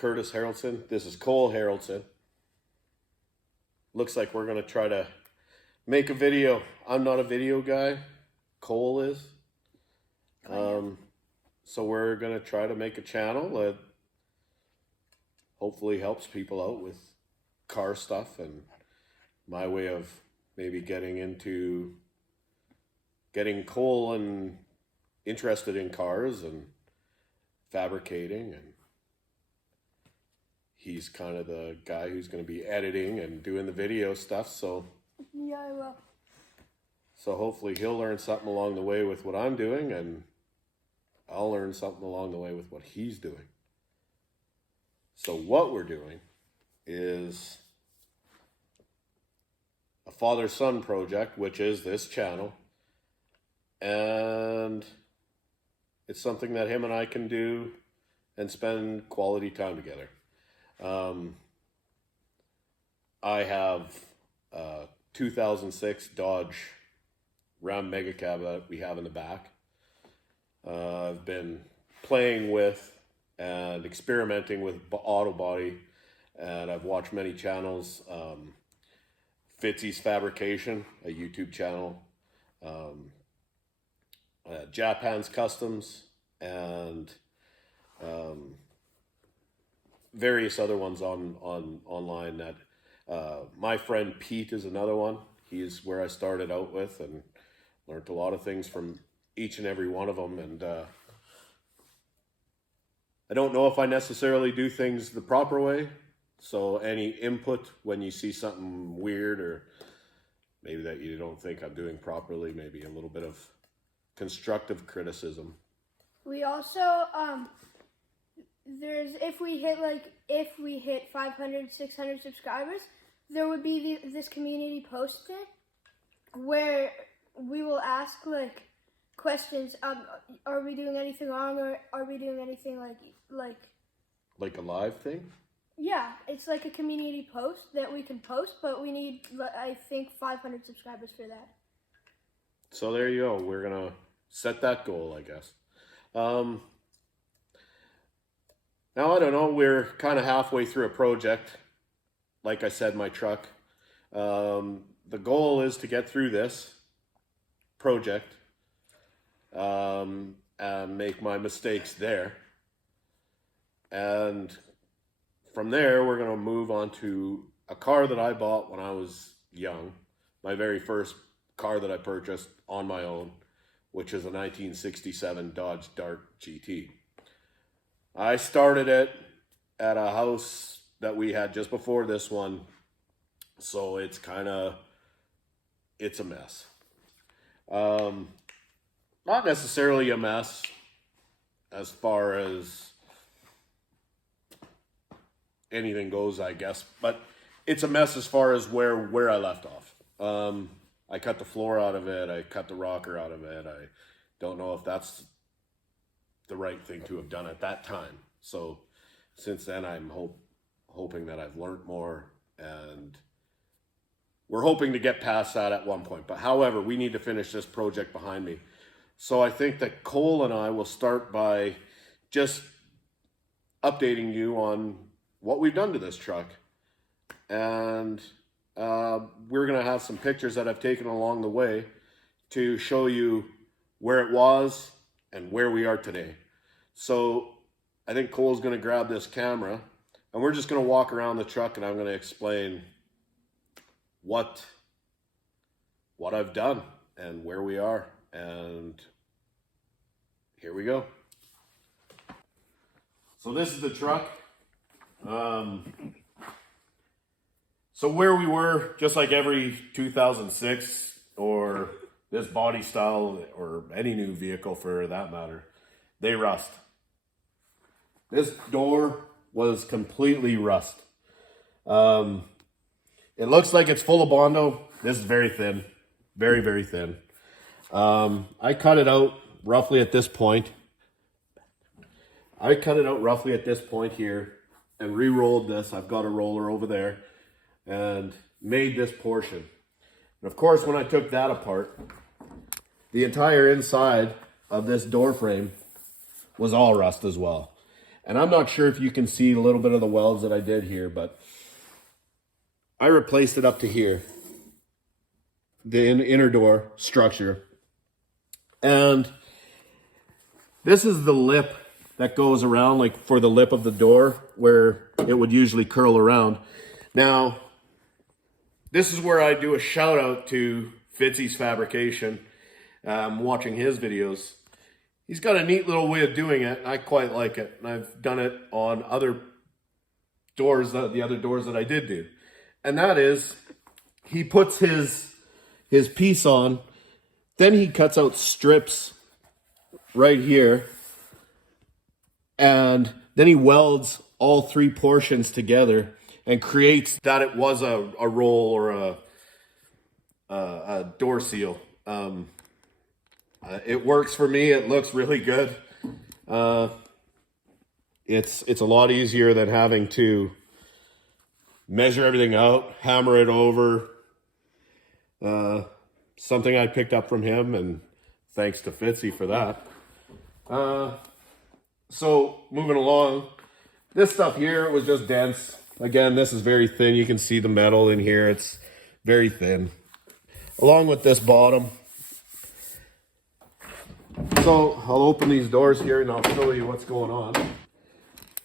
Curtis Haraldson. This is Cole Haraldson. Looks like we're going to try to make a video. I'm not a video guy. Cole is. So we're going to try to make a channel that hopefully helps people out with car stuff, and my way of maybe getting Cole and interested in cars and fabricating, and he's kind of the guy who's going to be editing and doing the video stuff. So yeah, I will. So hopefully he'll learn something along the way with what I'm doing, and I'll learn something along the way with what he's doing. So what we're doing is a father-son project, which is this channel, and it's something that him and I can do and spend quality time together. I have a 2006 Dodge Ram Mega Cab that we have in the back. I've been playing with and experimenting with auto body, and I've watched many channels. Fitzy's Fabrication, a YouTube channel, Japan's Customs, and various other ones online. That my friend Pete is another one. He's where I started out with and learned a lot of things from each and every one of them. And I don't know if I necessarily do things the proper way. So any input when you see something weird or maybe that you don't think I'm doing properly, maybe a little bit of constructive criticism. We also, if we hit 500, 600 subscribers, there would be this community posted where we will ask questions. Are we doing anything wrong, or are we doing anything like a live thing? Yeah, it's like a community post that we can post, but we need, I think, 500 subscribers for that. So there you go. We're going to set that goal, I guess. Now, I don't know. We're kind of halfway through a project. Like I said, my truck. The goal is to get through this project and make my mistakes there. And from there, we're going to move on to a car that I bought when I was young. My very first car that I purchased on my own, which is a 1967 Dodge Dart GT. I started it at a house that we had just before this one, so it's a mess. Not necessarily a mess as far as anything goes, I guess, but it's a mess as far as where I left off. I cut the floor out of it. I cut the rocker out of it. I don't know if that's the right thing to have done at that time. So since then, I'm hoping that I've learned more, and we're hoping to get past that at one point. But however, we need to finish this project behind me. So I think that Cole and I will start by just updating you on what we've done to this truck. And we're going to have some pictures that I've taken along the way to show you where it was and where we are today. So I think Cole's going to grab this camera, and we're just going to walk around the truck, and I'm going to explain what I've done and where we are. And here we go. So this is the truck. So where we were, just like every 2006 or this body style or any new vehicle for that matter, they rust. This door was completely rust. It looks like it's full of Bondo. This is very thin, very, very thin. I cut it out roughly at this point. Here and re-rolled this. I've got a roller over there and made this portion. And of course, when I took that apart, the entire inside of this door frame was all rust as well. And I'm not sure if you can see a little bit of the welds that I did here, but I replaced it up to here. The inner door structure. And this is the lip that goes around, like for the lip of the door where it would usually curl around. Now, this is where I do a shout out to Fitzy's Fabrication. Watching his videos. He's got a neat little way of doing it. And I quite like it. And I've done it on other doors, the other doors that I did do. And that is, he puts his piece on, then he cuts out strips right here, and then he welds all three portions together and creates that it was a roll or a door seal. It works for me. It looks really good. It's a lot easier than having to measure everything out, hammer it over. Something I picked up from him, and thanks to Fitzy for that. So moving along, this stuff here was just dense. Again, this is very thin. You can see the metal in here. It's very thin. Along with this bottom. So I'll open these doors here and I'll show you what's going on.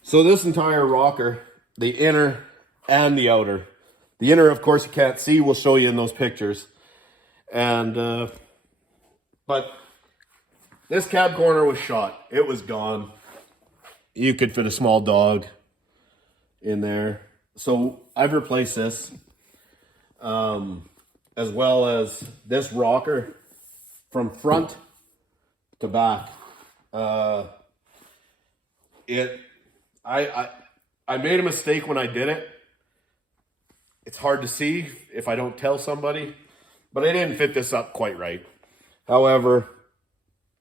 So this entire rocker, the inner and the outer. The inner, of course, you can't see. We'll show you in those pictures. And, but this cab corner was shot. It was gone. You could fit a small dog in there. So I've replaced this, as well as this rocker from front to back. I made a mistake when I did it. It's hard to see if I don't tell somebody, but I didn't fit this up quite right. However,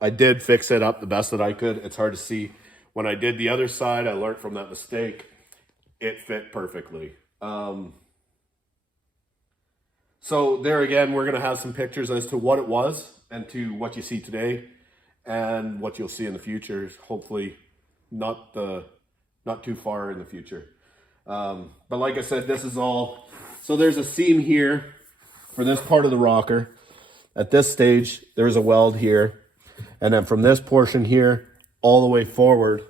I did fix it up the best that I could. It's hard to see. When I did the other side, I learned from that mistake. It fit perfectly. So there again, we're going to have some pictures as to what it was and to what you see today and what you'll see in the future. Hopefully not too far in the future. But like I said, this is all. So there's a seam here for this part of the rocker. At this stage, there's a weld here. And then from this portion here, all the way forward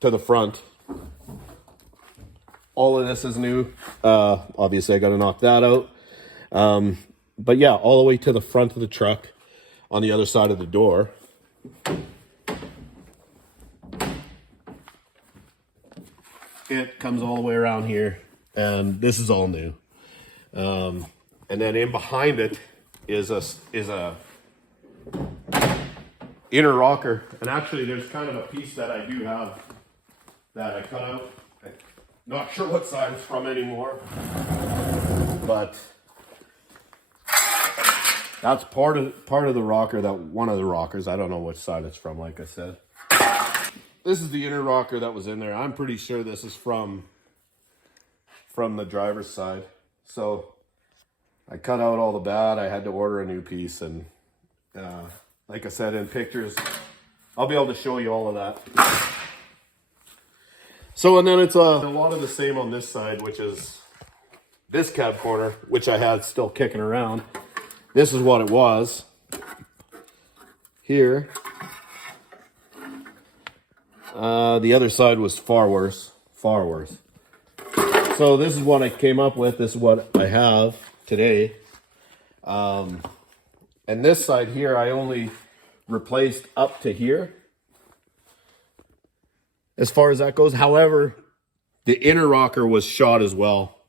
to the front. All of this is new. Obviously, I got to knock that out. But yeah, all the way to the front of the truck on the other side of the door. It comes all the way around here, and this is all new. And then in behind it is a inner rocker. And actually, there's kind of a piece that I do have that I cut out. I'm not sure what side it's from anymore, but that's part of the rocker, that one of the rockers. I don't know which side it's from, like I said. This is the inner rocker that was in there. I'm pretty sure this is from the driver's side. So I cut out all the bad. I had to order a new piece, and like I said, in pictures, I'll be able to show you all of that. So, and then it's a lot of the same on this side, which is this cab corner, which I had still kicking around. This is what it was here. The other side was far worse, far worse. So this is what I came up with. This is what I have today. And this side here, I only replaced up to here, as far as that goes. However, the inner rocker was shot as well.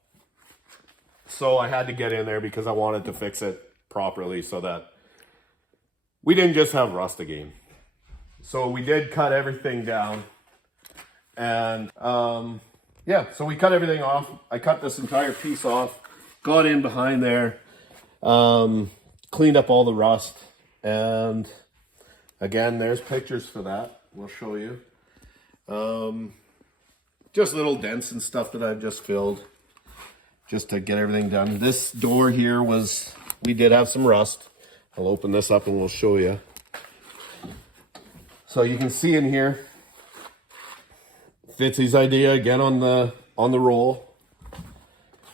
So I had to get in there because I wanted to fix it properly so that we didn't just have rust again. So we did cut everything down. And yeah, so we cut everything off. I cut this entire piece off, got in behind there, cleaned up all the rust. And again, there's pictures for that. We'll show you. Just little dents and stuff that I've just filled just to get everything done. This door here we did have some rust. I'll open this up and we'll show you. So you can see in here, Fitzy's idea again on the roll.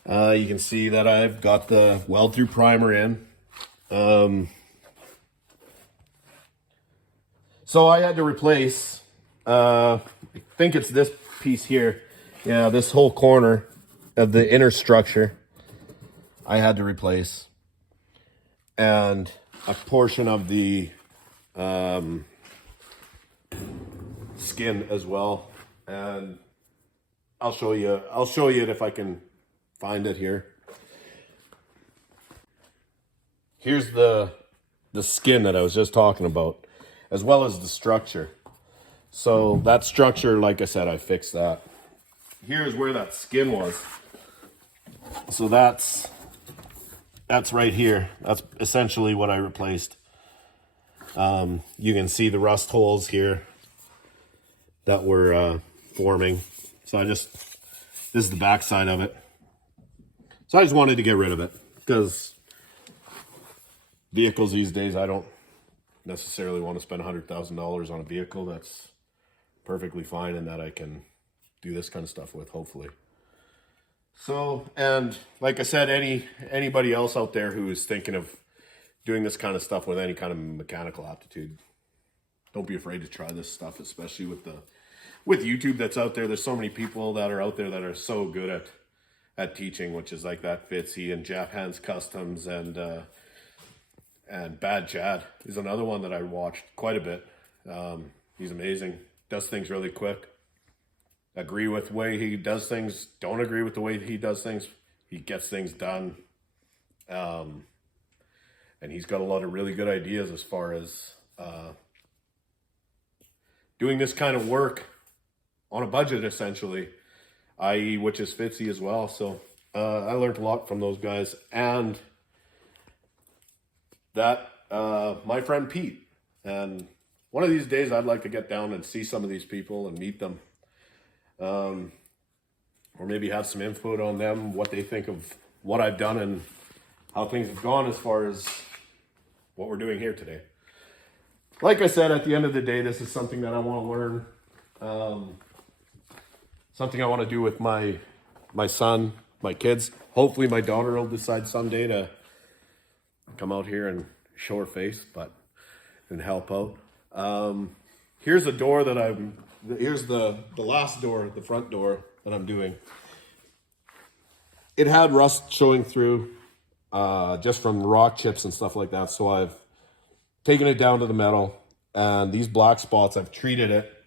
You can see that I've got the weld through primer in. So I had to replace, I think it's this piece here. Yeah, this whole corner of the inner structure I had to replace. And a portion of the skin as well. And I'll show you it if I can find it here. Here's the skin that I was just talking about, as well as the structure. So that structure, like I said, I fixed that. Here's where that skin was. So that's right here. That's essentially what I replaced. You can see the rust holes here that were forming. So this is the back side of it. So I just wanted to get rid of it because vehicles these days, I don't necessarily want to spend $100,000 on a vehicle. That's perfectly fine and that I can do this kind of stuff with, hopefully. So, and like I said, anybody else out there who is thinking of doing this kind of stuff with any kind of mechanical aptitude, don't be afraid to try this stuff, especially with YouTube that's out there. There's so many people that are out there that are so good at teaching, which is like that Fitzy and Jap Hands Customs and Bad Chad is another one that I watched quite a bit. He's amazing. Does things really quick. Agree with the way he does things. Don't agree with the way he does things. He gets things done. And he's got a lot of really good ideas as far as doing this kind of work on a budget, essentially, i.e. which is Fitzy as well. So I learned a lot from those guys. And that my friend Pete. And one of these days I'd like to get down and see some of these people and meet them. Or maybe have some input on them, what they think of what I've done and how things have gone as far as what we're doing here today. Like I said, at the end of the day, this is something that I want to learn. Something I want to do with my son, my kids. Hopefully my daughter will decide someday to come out here and show her face, and help out. Here's a door that here's the last door, the front door that I'm doing. It had rust showing through just from rock chips and stuff like that. So I've taken it down to the metal, and these black spots, I've treated it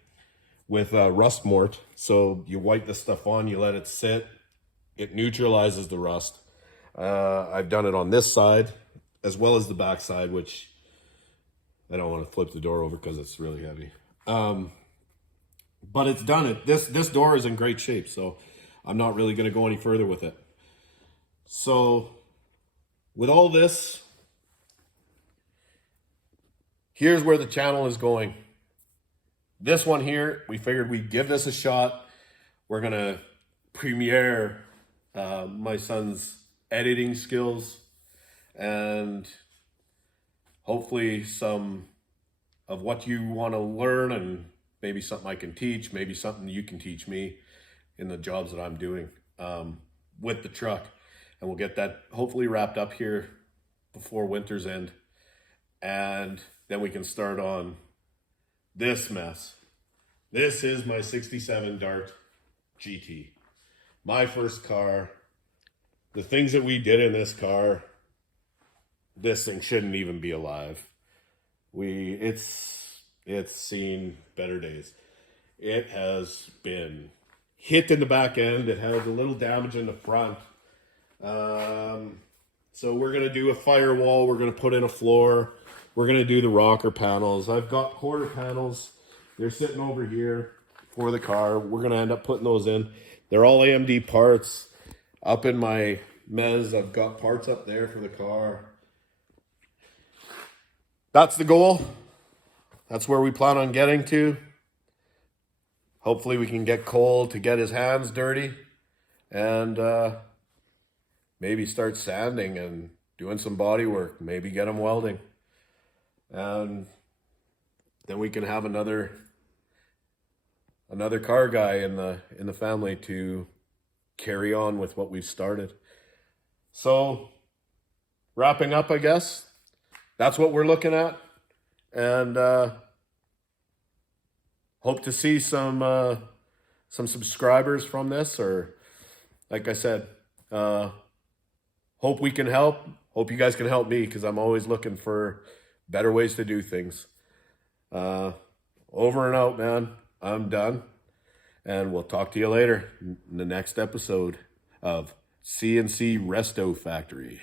with rust mort. So you wipe this stuff on, you let it sit, it neutralizes the rust. I've done it on this side as well as the back side, which I don't want to flip the door over because it's really heavy. But it's done it. This door is in great shape, so I'm not really going to go any further with it. So with all this, here's where the channel is going. This one here, we figured we'd give this a shot. We're going to premiere my son's editing skills and hopefully some of what you want to learn, and maybe something I can teach, maybe something you can teach me in the jobs that I'm doing with the truck. And we'll get that hopefully wrapped up here before winter's end. And then we can start on this mess. This is my 67 Dart GT. My first car. The things that we did in this car, this thing shouldn't even be alive. It's seen better days. It has been hit in the back end. It has a little damage in the front. So we're going to do a firewall. We're going to put in a floor. We're going to do the rocker panels. I've got quarter panels. They're sitting over here for the car. We're going to end up putting those in. They're all AMD parts. Up in my mez, I've got parts up there for the car. That's the goal. That's where we plan on getting to. Hopefully we can get Cole to get his hands dirty and maybe start sanding and doing some body work. Maybe get him welding. And then we can have another another car guy in the family to carry on with what we've started. So wrapping up, I guess that's what we're looking at, and hope to see some subscribers from this, or like I said, hope we can help. Hope you guys can help me, because I'm always looking for better ways to do things. Over and out, man. I'm done. And we'll talk to you later in the next episode of CNC Resto Factory.